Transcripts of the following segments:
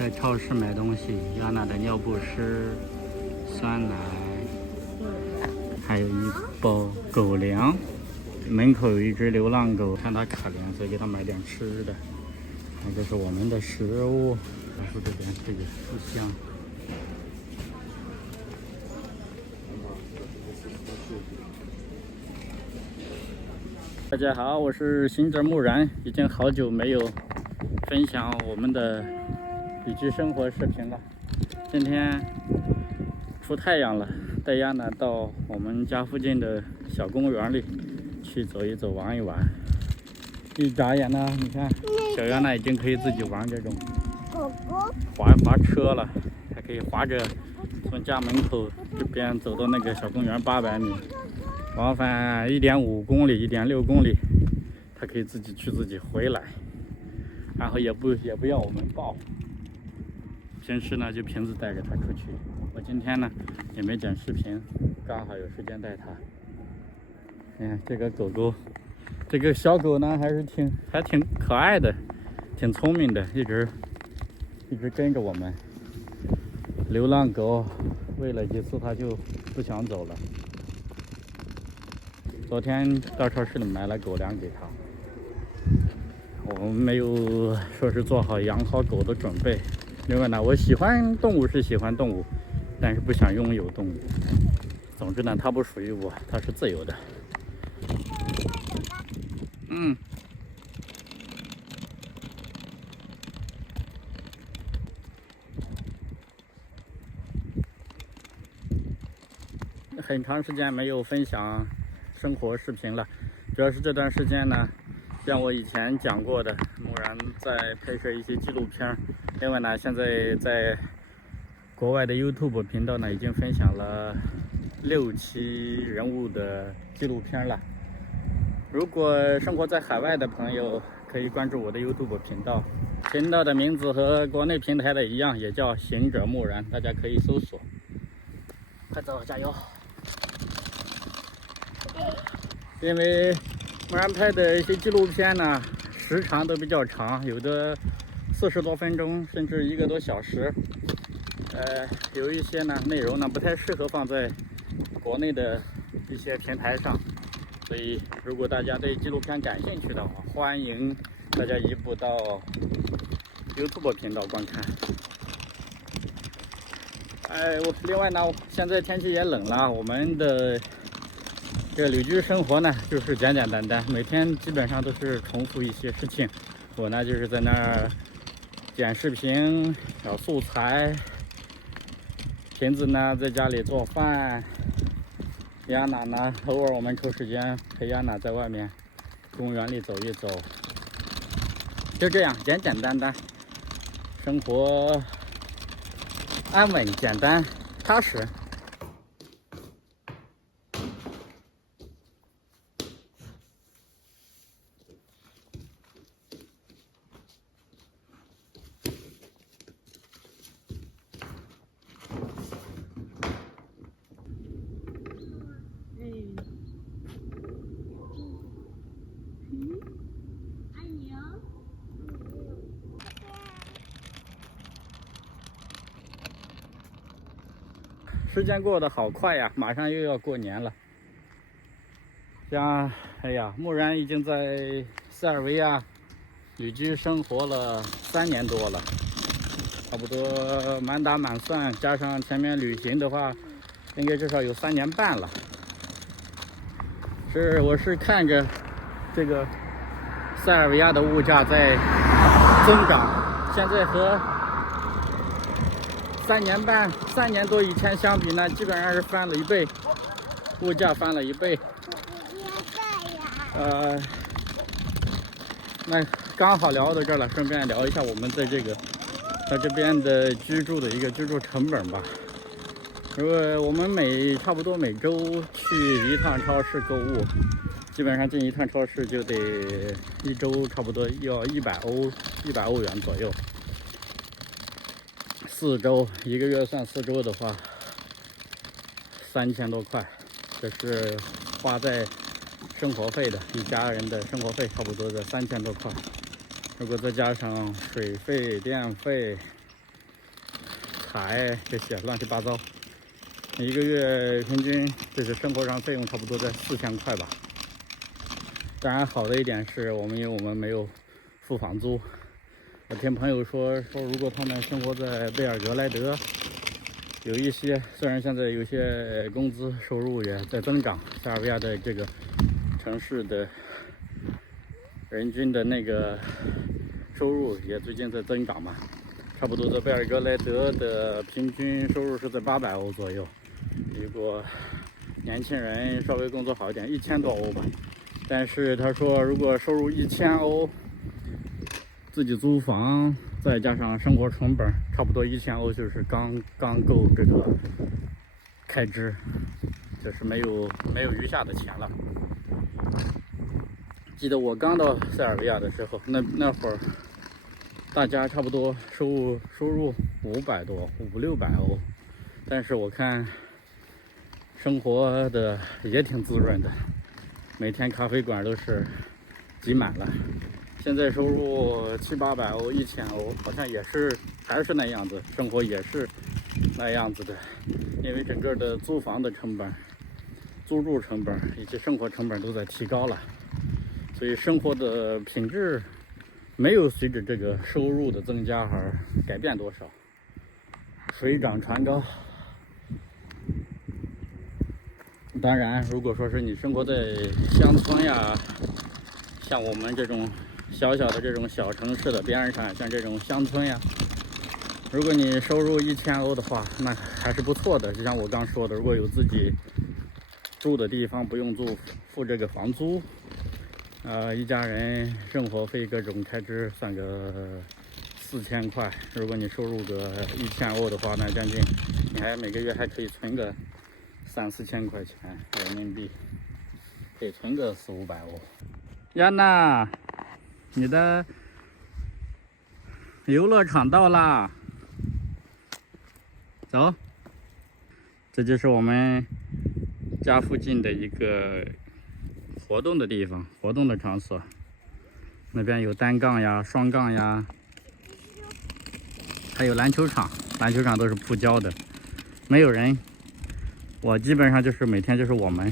在超市买东西，亚娜的尿不湿、酸奶，还有一包狗粮。门口有一只流浪狗，看它可怜，所以给它买点吃的。这是我们的食物，然后这边这个书箱。大家好，我是行者木然，已经好久没有分享我们的旅居生活视频了。今天出太阳了，带亚娜到我们家附近的小公园里去走一走、玩一玩。一眨眼呢，你看小亚娜已经可以自己玩这种滑车了，还可以滑着从家门口这边走到那个小公园800米。往返1.5公里、1.6公里，它可以自己去自己回来，然后也不要我们抱。平时呢就瓶子带着它出去。我今天呢也没剪视频，刚好有时间带它。这个狗狗，这个小狗呢还挺可爱的，挺聪明的，一直跟着我们。流浪狗喂了几次它就不想走了。昨天到超市里买了狗粮给它，我们没有说是做好养好狗的准备。另外呢，我喜欢动物是喜欢动物，但是不想拥有动物。总之呢，它不属于我，它是自由的。很长时间没有分享生活视频了，主要是这段时间呢，像我以前讲过的，木然在拍摄一些纪录片。另外呢，现在在国外的 YouTube 频道呢，已经分享了6期人物的纪录片了。如果生活在海外的朋友，可以关注我的 YouTube 频道，频道的名字和国内平台的一样，也叫行者木然，大家可以搜索。快走，加油！因为木然拍的一些纪录片呢，时长都比较长，有的40多分钟，甚至1个多小时。有一些呢内容呢不太适合放在国内的一些平台上，所以如果大家对纪录片感兴趣的话，欢迎大家移步到 YouTube 频道观看。另外呢，现在天气也冷了，我们的这个旅居生活呢，就是简简单单，每天基本上都是重复一些事情。我呢就是在那儿剪视频、找素材，瓶子呢在家里做饭，亚娜呢偶尔我们抽时间陪亚娜在外面公园里走一走，就这样简简单单，生活安稳、简单、踏实。时间过得好快呀，马上又要过年了。木然已经在塞尔维亚旅居生活了3年多了，差不多满打满算，加上前面旅行的话，应该至少有3年半了。我是看着这个塞尔维亚的物价在增长，现在和3年多以前相比呢，基本上是翻了1倍，物价翻了1倍。那刚好聊到这儿了，顺便聊一下我们在这边的居住成本吧。我们差不多每周去一趟超市购物，基本上进一趟超市就得1周差不多要100欧元左右。4周，1个月算4周的话，3000多块，这是花在生活费的，一家人的生活费差不多在3000多块。如果再加上水费、电费，海这些乱七八糟，一个月平均就是生活上费用差不多在4000块吧。当然好的一点是因为我们没有付房租。我听朋友说如果他们生活在贝尔格莱德，有一些虽然现在有些工资收入也在增长，塞尔维亚的这个城市的人均的那个收入也最近在增长嘛，差不多在贝尔格莱德的平均收入是在800欧左右。如果年轻人稍微工作好一点，1000多欧吧。但是他说，如果收入1000欧，自己租房再加上生活成本，差不多1000欧就是刚够这个开支，就是没有余下的钱了。记得我刚到塞尔维亚的时候，那会儿大家差不多收入500多500-600欧，但是我看生活的也挺滋润的，每天咖啡馆都是挤满了。现在收入700-800欧1000欧，好像还是那样子，生活也是那样子的。因为整个的租房的成本、租住成本以及生活成本都在提高了，所以生活的品质没有随着这个收入的增加而改变多少，水涨船高。当然，如果说是你生活在乡村呀，像我们这种小小的这种小城市的边上，像这种乡村呀，如果你收入1000欧的话，那还是不错的。就像我刚说的，如果有自己住的地方，不用付这个房租，一家人生活费各种开支算个4000块。如果你收入个1000欧的话，那将近你每个月还可以存个3-4千块钱人民币，可以存个400-500欧。亚娜，你的游乐场到啦，走。这就是我们家附近的一个活动的地方，活动的场所。那边有单杠呀、双杠呀，还有篮球场，篮球场都是铺胶的，没有人。我基本上就是每天就是我们。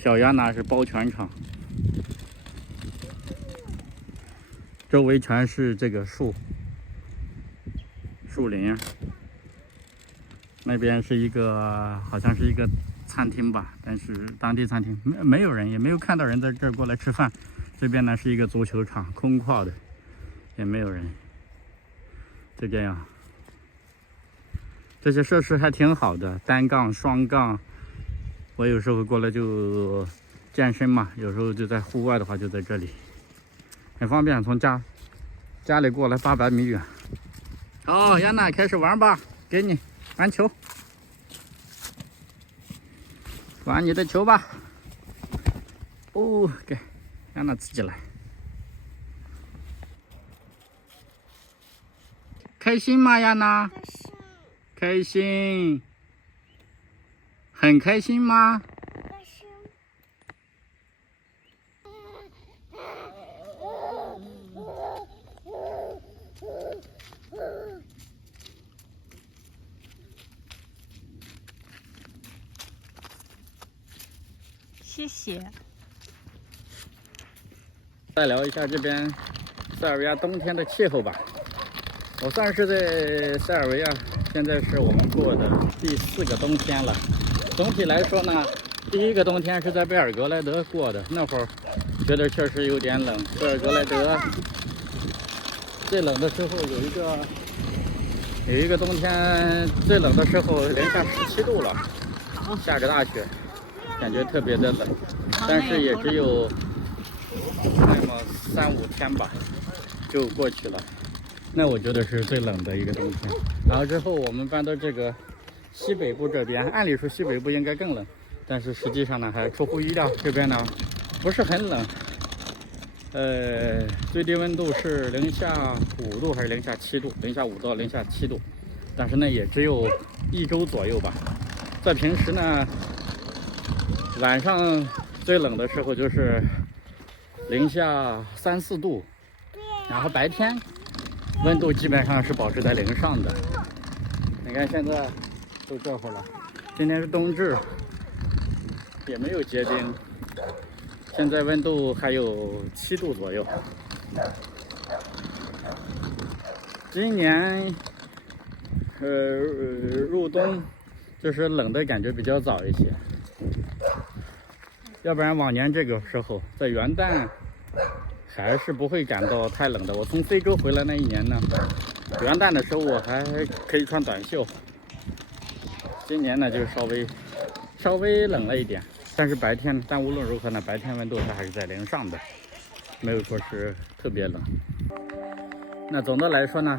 小亚娜是包全场，周围全是这个树林。那边是一个好像是一个餐厅吧，但是当地餐厅没有人，也没有看到人在这儿过来吃饭。这边呢是一个足球场，空旷的，也没有人。就这样，这些设施还挺好的，单杠、双杠。我有时候过来就健身嘛，有时候就在户外的话就在这里，很方便，从家里过来800米远。好，亚娜开始玩吧，给你玩球，玩你的球吧。哦，给亚娜自己来。开心吗，亚娜？开心。很开心吗？开心。谢谢。再聊一下这边塞尔维亚冬天的气候吧。我算是在塞尔维亚，现在是我们过的第4个冬天了。总体来说呢，第1个冬天是在贝尔格莱德过的，那会儿觉得确实有点冷。贝尔格莱德最冷的时候有一个冬天最冷的时候零下17度了，下着大雪，感觉特别的冷，但是也只有那么3-5天吧就过去了。那我觉得是最冷的一个冬天。然后之后我们搬到这个西北部这边，按理说西北部应该更冷，但是实际上呢还出乎意料，这边呢不是很冷，最低温度是零下5度还是零下7度，零下5到零下7度，但是呢也只有1周左右吧。在平时呢，晚上最冷的时候就是零下3-4度，然后白天温度基本上是保持在零上的。你看现在都这会儿了，今天是冬至，也没有结冰，现在温度还有7度左右。今年入冬就是冷的感觉比较早一些，要不然往年这个时候在元旦还是不会感到太冷的。我从非洲回来那一年呢，元旦的时候我还可以穿短袖。今年呢就稍微冷了一点，但是白天，但无论如何呢，白天温度它还是在零上的，没有说是特别冷。那总的来说呢，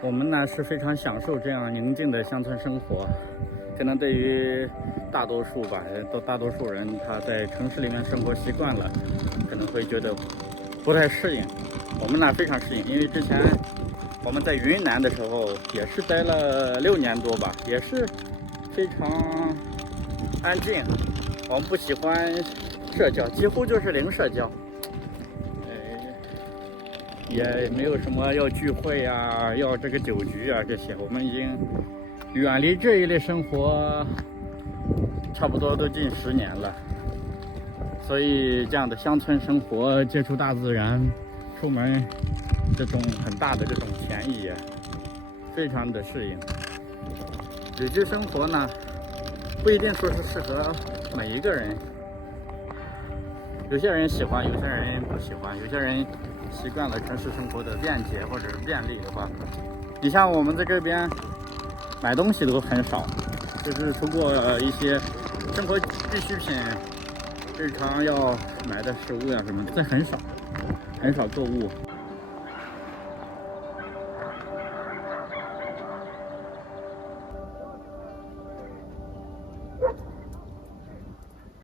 我们呢是非常享受这样宁静的乡村生活。可能对于大多数人，他在城市里面生活习惯了，可能会觉得不太适应。我们呢非常适应，因为之前我们在云南的时候也是待了6年多吧，也是非常安静。我们不喜欢社交，几乎就是零社交，也没有什么要聚会啊，要这个酒局啊这些，我们已经远离这一类生活差不多都近10年了。所以这样的乡村生活，接触大自然，出门这种很大的这种田野，非常的适应。旅居生活呢，不一定说是适合每一个人，有些人喜欢，有些人不喜欢，有些人习惯了城市生活的便捷或者是便利的话，你像我们在这边买东西都很少，就是除过一些生活必需品，日常要买的食物呀什么的，这很少购物。